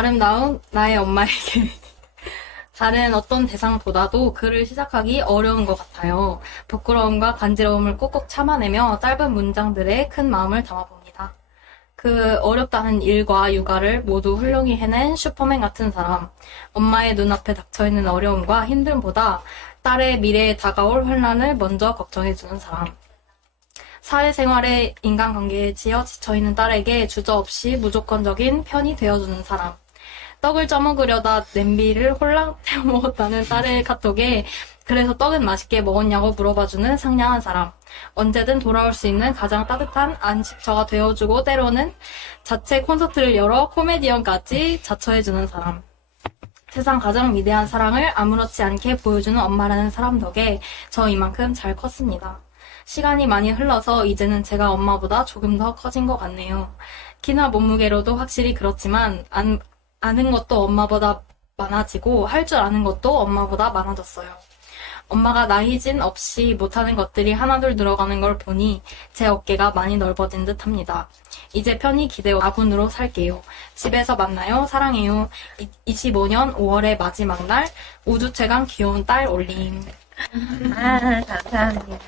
아름다운 나의 엄마에게 다른 어떤 대상보다도 글을 시작하기 어려운 것 같아요. 부끄러움과 간지러움을 꾹꾹 참아내며 짧은 문장들에 큰 마음을 담아봅니다. 그 어렵다는 일과 육아를 모두 훌륭히 해낸 슈퍼맨 같은 사람. 엄마의 눈앞에 닥쳐있는 어려움과 힘듦보다 딸의 미래에 다가올 혼란을 먼저 걱정해주는 사람. 사회생활에 인간관계에 지어 지쳐있는 딸에게 주저없이 무조건적인 편이 되어주는 사람. 떡을 쪄먹으려다 냄비를 홀랑 태워 먹었다는 딸의 카톡에 그래서 떡은 맛있게 먹었냐고 물어봐주는 상냥한 사람. 언제든 돌아올 수 있는 가장 따뜻한 안식처가 되어주고 때로는 자체 콘서트를 열어 코미디언까지 자처해주는 사람. 세상 가장 위대한 사랑을 아무렇지 않게 보여주는 엄마라는 사람 덕에 저 이만큼 잘 컸습니다. 시간이 많이 흘러서 이제는 제가 엄마보다 조금 더 커진 것 같네요. 키나 몸무게로도 확실히 그렇지만 안, 아는 것도 엄마보다 많아지고 할 줄 아는 것도 엄마보다 많아졌어요. 엄마가 나이진 없이 못하는 것들이 하나둘 늘어가는 걸 보니 제 어깨가 많이 넓어진 듯 합니다. 이제 편히 기대어 아군으로 살게요. 집에서 만나요. 사랑해요. 25년 5월의 마지막 날 우주 최강 귀여운 딸 올림. 아, 감사합니다.